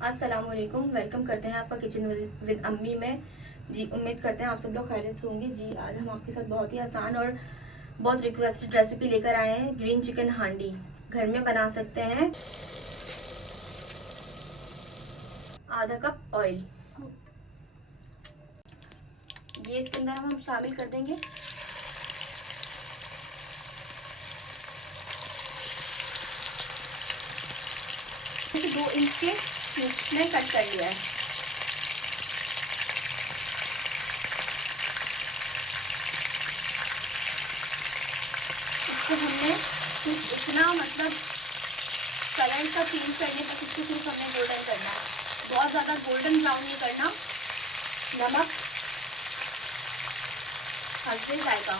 अस्सलामुअलैकुम। वेलकम करते हैं आपका किचन विद अम्मी में। जी, उम्मीद करते हैं आप सब लोग खैरियत से होंगे। जी, आज हम आपके साथ बहुत ही आसान और बहुत रिक्वेस्टेड रेसिपी लेकर आए हैं। ग्रीन चिकन हांडी घर में बना सकते हैं। आधा कप ऑयल ये इसके अंदर हम शामिल कर देंगे। इसे 2 इंच के क्यूब्स में कट कर लिया है। इसको हमने इतना कलर का चेंज करने तक इसको सिर्फ हमने गोल्डन करना है। बहुत ज़्यादा गोल्डन ब्राउन नहीं करना। नमक, हल्दी, जायका,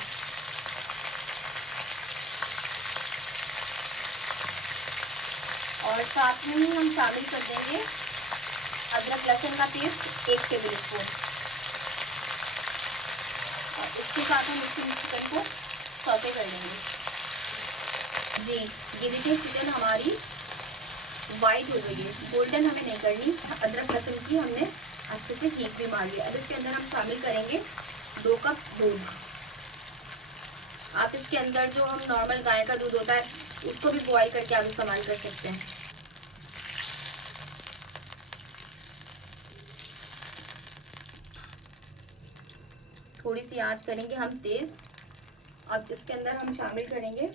और साथ में ही हम शामिल कर देंगे अदरक लहसुन का पेस्ट 1 टेबल स्पून। और इसके साथ हम इसके चिकन को सौते कर लेंगे। जी, ये देखिए चिकन हमारी वाइट हो गई है, गोल्डन हमें नहीं करनी। अदरक लहसुन की हमने अच्छे से हीट भी मार लिया। अब इसके अंदर हम शामिल करेंगे 2 कप दूध। आप इसके अंदर जो हम नॉर्मल गाय का दूध होता है उसको भी बॉईल करके आप इस्तेमाल कर सकते हैं। थोड़ी सी आंच करेंगे हम तेज। अब इसके अंदर हम शामिल करेंगे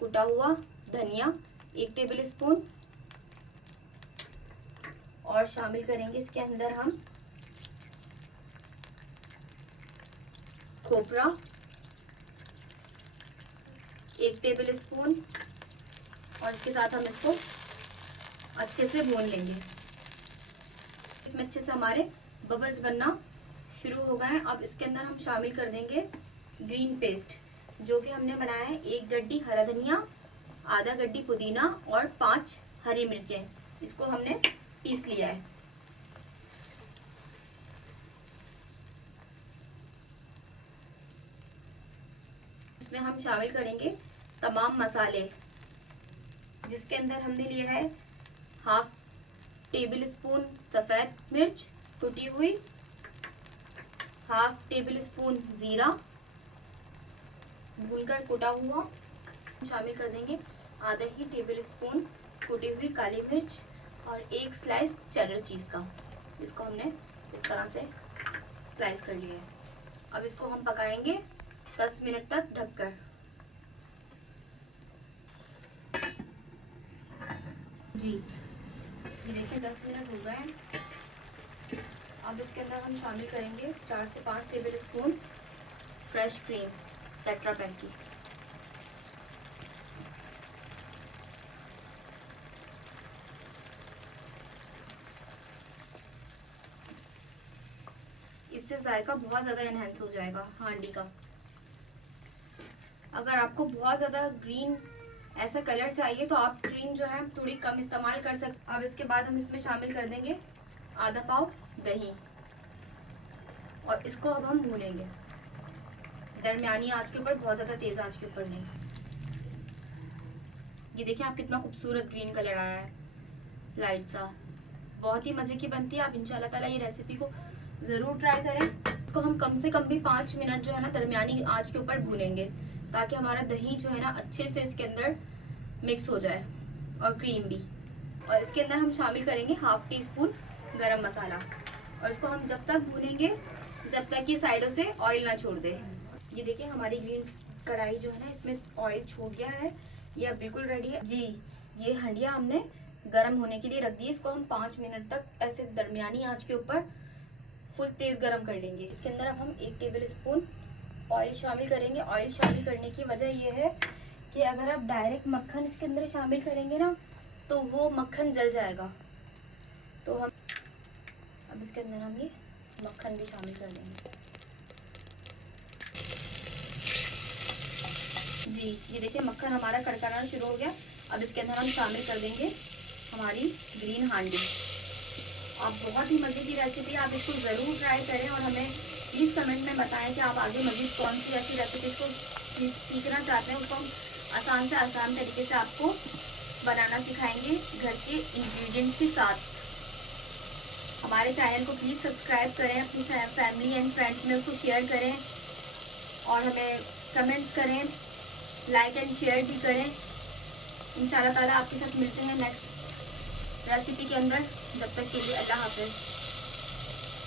कुटा हुआ धनिया 1 टेबल स्पून, और शामिल करेंगे इसके अंदर हम खोपरा 1 टेबल स्पून, और इसके साथ हम इसको अच्छे से भून लेंगे। इसमें अच्छे से हमारे बबल्स बनना शुरू हो गए हैं। अब इसके अंदर हम शामिल कर देंगे ग्रीन पेस्ट, जो कि हमने बनाया है 1 गड्डी हरा धनिया, आधा गड्डी पुदीना और 5 हरी मिर्चें। इसको हमने पीस लिया है। इसमें हम शामिल करेंगे तमाम मसाले, जिसके अंदर हमने लिया है 1/2 टेबल स्पून सफ़ेद मिर्च कुटी हुई, 1/2 टेबल स्पून जीरा भूनकर कुटा हुआ, शामिल कर देंगे आधा ही टेबल स्पून कुटी हुई काली मिर्च, और 1 स्लाइस चेडर चीज़ का। इसको हमने इस तरह से स्लाइस कर लिया है। अब इसको हम पकाएंगे 10 मिनट तक ढककर। जी, ये देखिए 10 मिनट हो गए हैं। अब इसके अंदर हम शामिल करेंगे 4 से 5 table spoon fresh cream tetra pack की। इससे जायका बहुत ज़्यादा एनहेंस हो जाएगा हांडी का। अगर आपको बहुत ज़्यादा ग्रीन ऐसा कलर चाहिए तो आप क्रीम जो है थोड़ी कम इस्तेमाल कर सकते। अब इसके बाद हम इसमें शामिल कर देंगे आधा पाव दही, और इसको अब हम भूनेंगे दरमियानी आंच के ऊपर, बहुत ज़्यादा तेज़ आंच के ऊपर नहीं। ये देखिए आप कितना खूबसूरत ग्रीन कलर आया है, लाइट सा, बहुत ही मज़े की बनती है। आप इंशाल्लाह ताला ये रेसिपी को ज़रूर ट्राई करें। इसको हम कम से कम भी 5 मिनट जो है ना दरमियानी आंच के ऊपर भूनेंगे, ताकि हमारा दही जो है ना अच्छे से इसके अंदर मिक्स हो जाए, और क्रीम भी। और इसके अंदर हम शामिल करेंगे 1/2 टी-स्पून गरम मसाला, और इसको हम जब तक भूनेंगे जब तक ये साइडों से ऑयल ना छोड़ दे। ये देखिए हमारी ग्रीन कढ़ाई जो है ना इसमें ऑयल छूट गया है, ये अब बिल्कुल रेडी है। जी, ये हंडिया हमने गर्म होने के लिए रख दी। इसको हम 5 मिनट तक ऐसे दरमियानी आंच के ऊपर फुल तेज़ गरम कर लेंगे। इसके अंदर अब हम 1 टेबल स्पून ऑयल शामिल करेंगे। ऑयल शामिल करने की वजह यह है कि अगर आप डायरेक्ट मक्खन इसके अंदर शामिल करेंगे ना तो वो मक्खन जल जाएगा। तो हम अब इसके अंदर हम ये मक्खन भी शामिल कर देंगे। जी, ये देखिए मक्खन हमारा कड़कड़ाना शुरू हो गया। अब इसके अंदर हम शामिल कर देंगे हमारी ग्रीन हांडी। आप बहुत ही मज़े की रेसिपी, आप इसको ज़रूर ट्राई करें और हमें प्लीज़ कमेंट में बताएं कि आप आगे मज़ीद कौन सी ऐसी रेसिपी को सीखना चाहते हैं, उसको हम आसान से आसान तरीके से आपको बनाना सिखाएंगे घर के इंग्रेडिएंट्स के साथ। हमारे चैनल को प्लीज़ सब्सक्राइब करें, अपनी फैमिली एंड फ्रेंड्स में उसको शेयर करें और हमें कमेंट्स करें, लाइक एंड शेयर भी करें। इंशाल्लाह ताला आपके साथ मिलते हैं नेक्स्ट रेसिपी के अंदर। जब तक के लिए अल्लाह हाफ़िज़।